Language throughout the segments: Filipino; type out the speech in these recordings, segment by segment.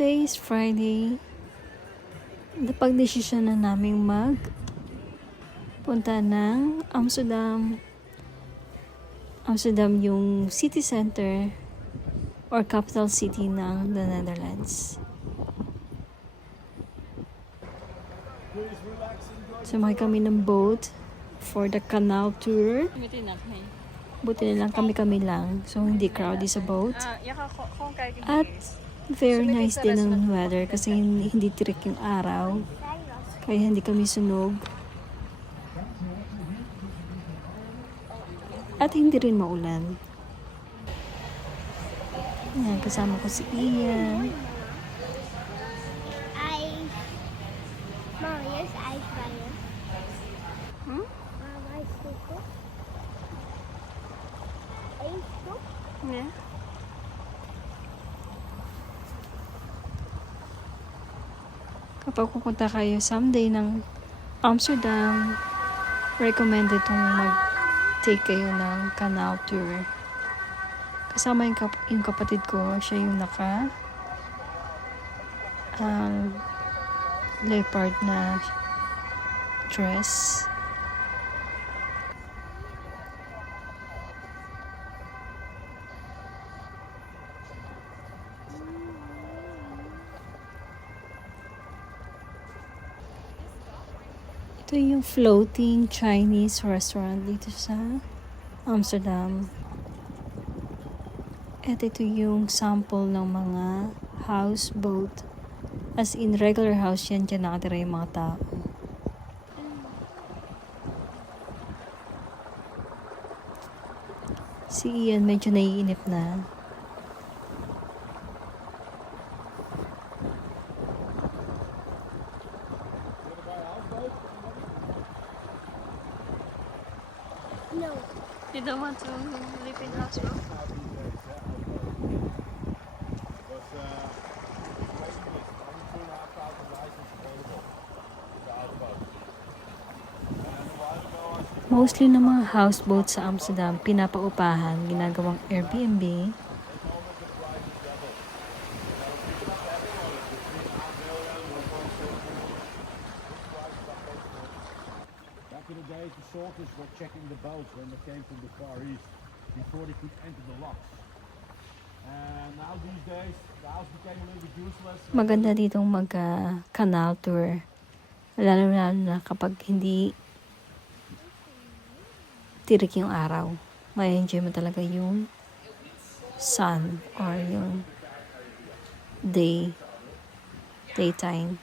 Today is Friday. Napag-desisyon na naming punta ng Amsterdam. Amsterdam yung city center or capital city ng the Netherlands. Sumakay kami ng boat for the canal tour. Buti na lang kami lang. So, hindi crowded sa boat. At very nice din ang weather kasi hindi tirik yung araw. Kaya hindi kami sunog. At hindi rin maulan. Ayan, kasama ko si Ian. Marius ijsbaaien. Waar is het toch? Eén stok? Yeah. Kapag pupunta kayo someday ng Amsterdam, recommended itong mag-take kayo ng canal tour. Kasama yung kapatid ko, siya yung leopard na dress. Ito yung floating Chinese restaurant dito sa Amsterdam. At ito yung sample ng mga houseboat. As in regular house yan, dyan nakatira yung mga tao. Si Ian medyo naiinip na. No. You don't want to live in houseboat? Mostly ng mga houseboat sa Amsterdam, pinapaupahan, ginagawang Airbnb. Back in the days, the soldiers were checking the boats when they came from the Far East before they could enter the locks. And now these days, the house became a little bit useless. Maganda ditong mag-canal tour. Lalo na kapag hindi tirik yung araw. May enjoy mo talaga yung sun or yung daytime.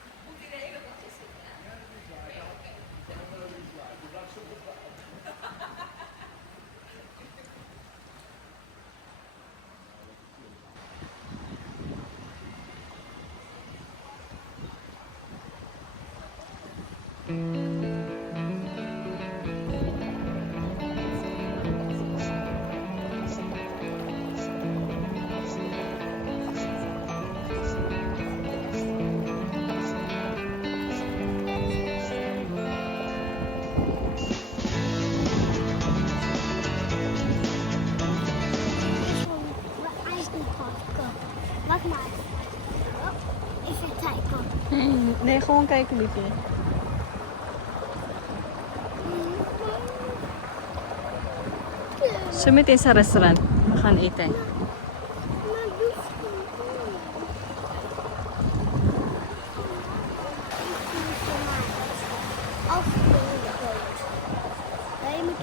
Wacht maar. Even kijken. Nee, gewoon kijken, liefje. Sumitin sa restaurant. Makan eten. Je moet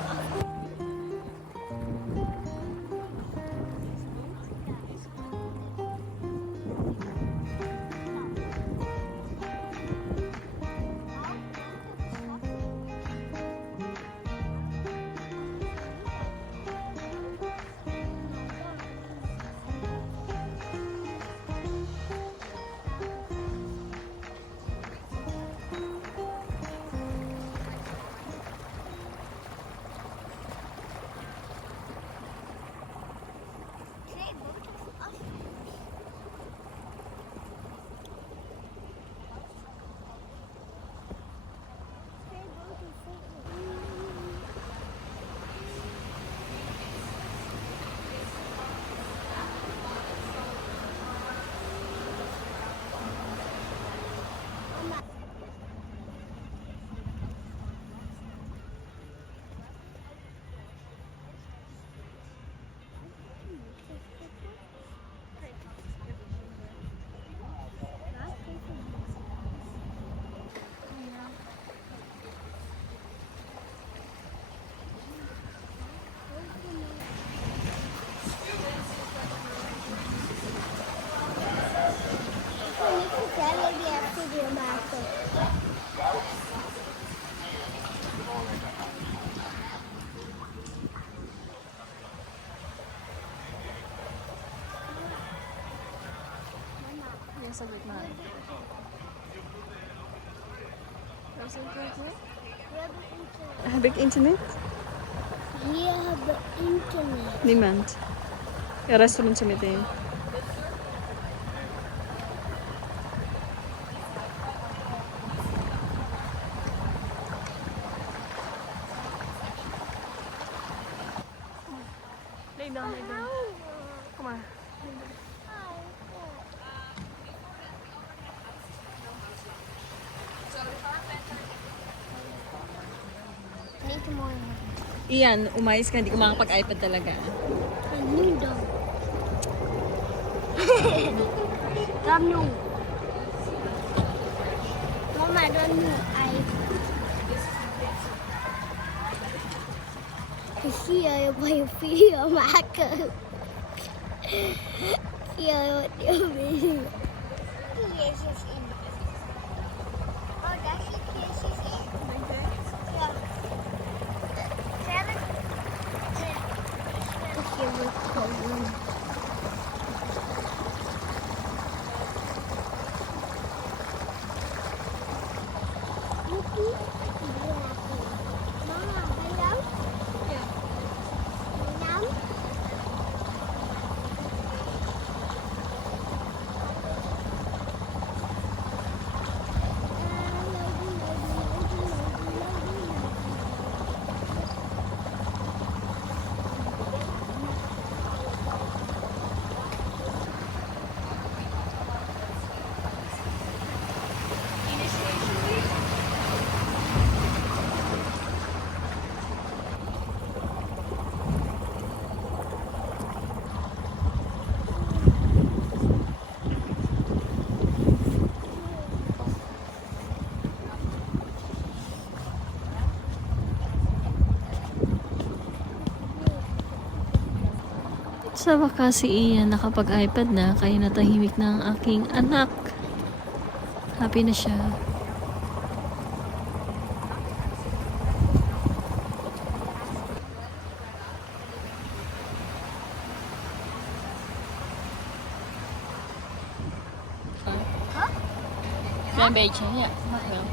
nasa gitna. Heb ik internet? Hier hebben we internet. Niemand. Ja, restaurant zo meteen. Lay down, lay down. Kom maar. Niet mooi. Iyan, umayos ka, hindi ko makapag-iPad talaga. En nu dan? Dan nu. Mama, dan nu. Ik zie je bij je video maken. Zie je wat je video. Jezus in. Oh, daar zit Jezus in. Ja. Verder. Ik heb het gewoon. Mama, ben je ook? Ja. Naam? Sa wakas si Ian nakapag-iPad na, kaya natahimik na ang aking anak. Happy na siya. Klein beetje, ja. Mag wel.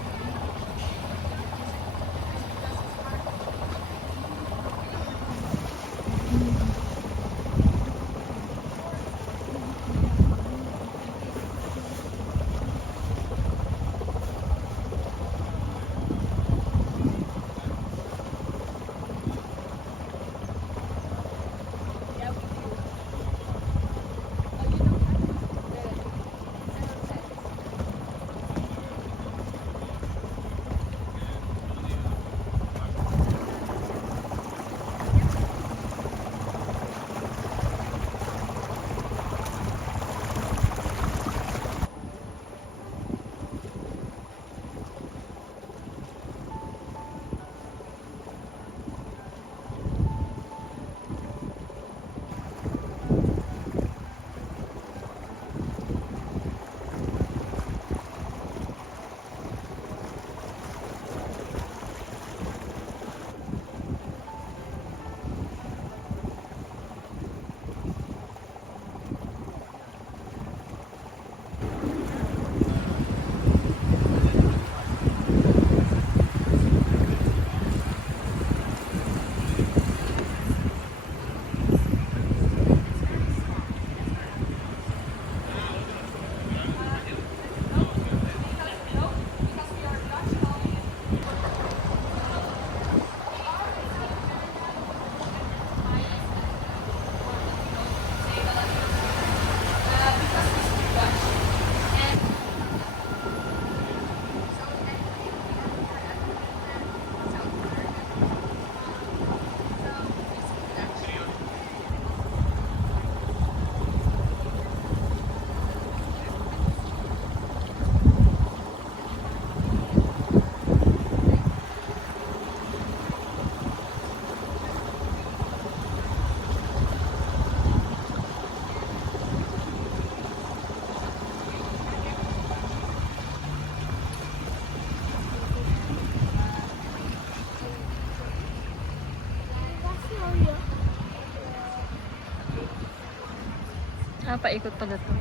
Ah, paikot pala to.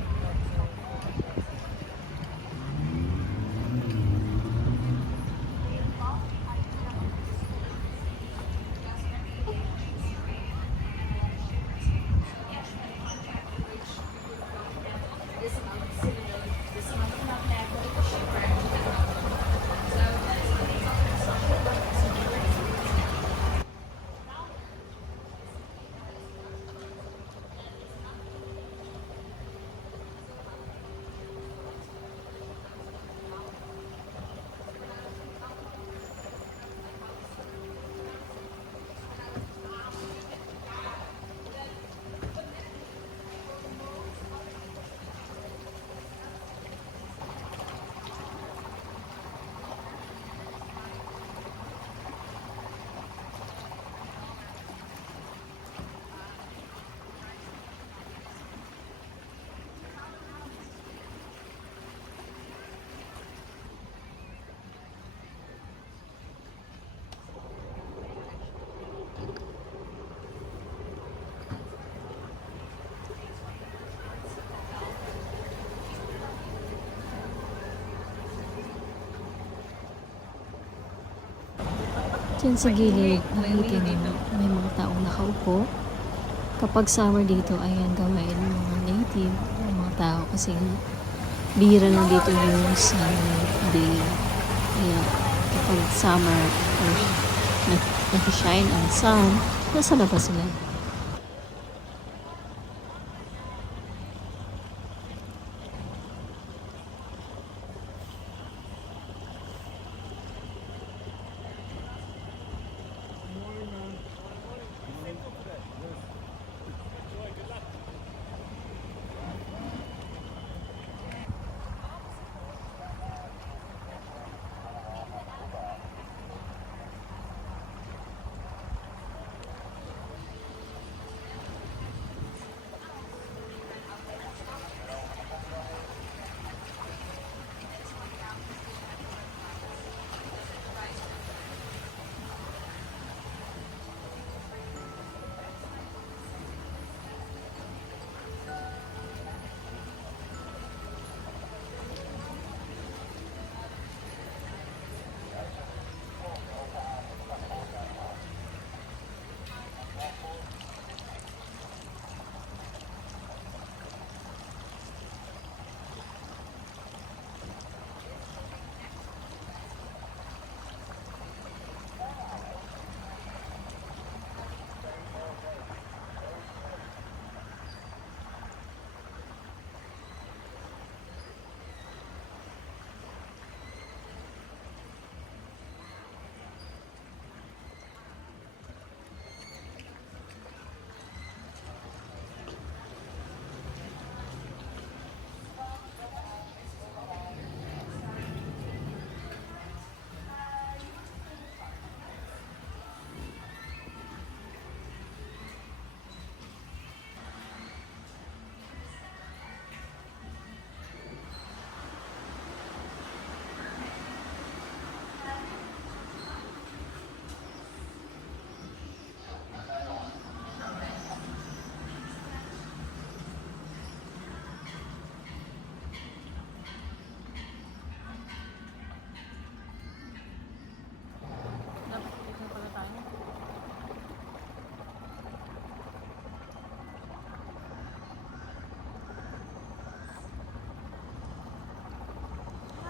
Diyan sa gilid, nakikita niyo, may mga taong nakaupo. Kapag summer dito, ayan gawain ng mga native, ng mga tao kasi bihira na dito yung sunny day. Kaya kapag summer or nag-shine ang sun, nasa labas sila.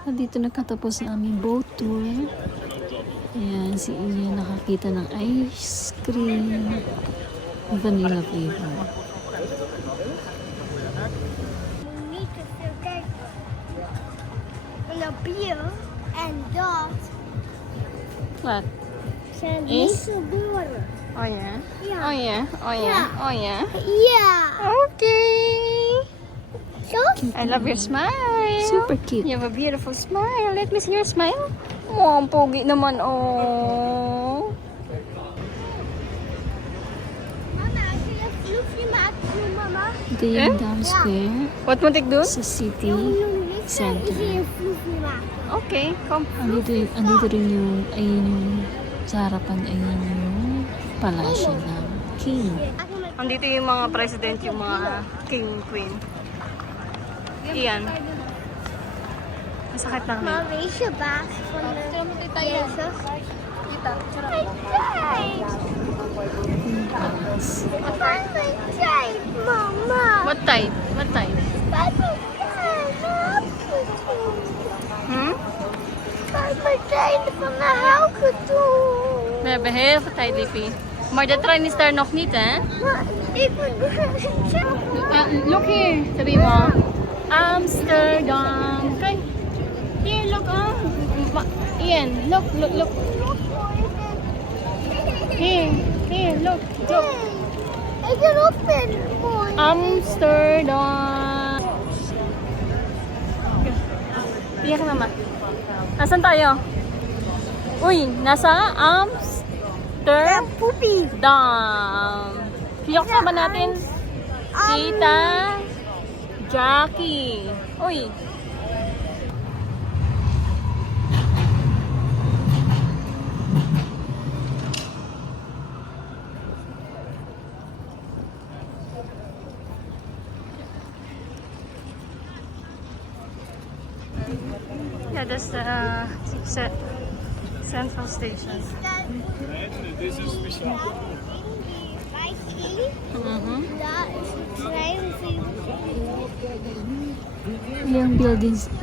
At dito nagkatapos ang aming boat tour. Ayan, si Ian nakakita ng ice cream. Vanilla flavor. We need to filter in a beer and that What? can Is? make a beer. Oh yeah? Yeah. Oh yeah? Oh yeah? Yeah. Oh yeah? Yeah. Okay! So I love your smile. Super cute. You have a beautiful smile. Let me see your smile. Oh, ang pogi naman. Oh. Mama, I see a fluffy mat too, Mama. Ito yung Dam Square What mo take doon? sa city Center. center. a fluffy mat. Okay, come. Andito rin yung, ayun yung, sa harapan, ayun yung palasyo ng king. Andito yung mga president, yung mga king, queen. Iyan. Masakit lang. Mama, is your back from the Jesus? I died. Mama died, Mama. What tide? What tide? Mama died. Hmm? Mama died from the house too. We have a hell of a tide, Lippy. Maar de trein is daar nog niet, hè? Look here. Sabi mo. Amsterdam. Kay. Here, look, oh. Ian, look. Here, look. I can open more. Amsterdam. Iyak ka naman. Nasaan tayo? Uy, nasa Poopy. Amsterdam. Siyok ba natin? Tita Jackie. Uy. Yeah, that's the Central Station. Dit is speciaal. Mhm. Daar is een trein. Yung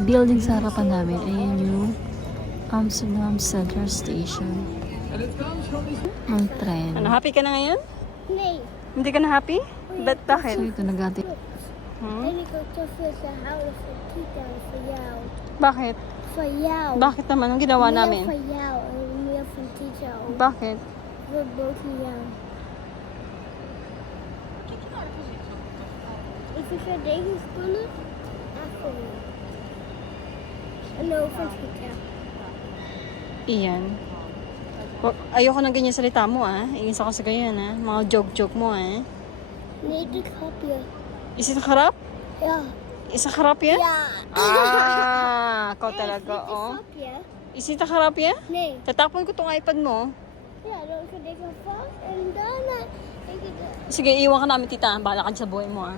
building sa harapan namin, ayan yung Amsterdam Central Station. Ang tren. Ano, happy ka na ngayon? Nee. Hindi ka na happy? Ba't bakit? So ito nagati. Hmm? En ik wil toch veel te houden van Tita en van jou. Bakit? Van jou. Bakit naman? Anong ginawa Meer namin? van jou en meer van Tita ook. Bakit? We boven jou. Ik vind zo deze spullen echt cool. En ook van Tita. Iyan. Ayoko ng ganyan salita mo ah. Inis ako sa ganyan ah. Mga joke-joke mo ah. Nee, dit grapje. Is it harap? Ja. Is it harap yan? Ja. Ah, ikaw talaga Dit is oh. grapje. Is it harap yan? Nee. Tatapon ko tong iPad mo. Ja, dan zet ik hem vast en daarna denk ik... Sige, iwan ka namin tita. Bahala ka dyan sa buhay mo ah.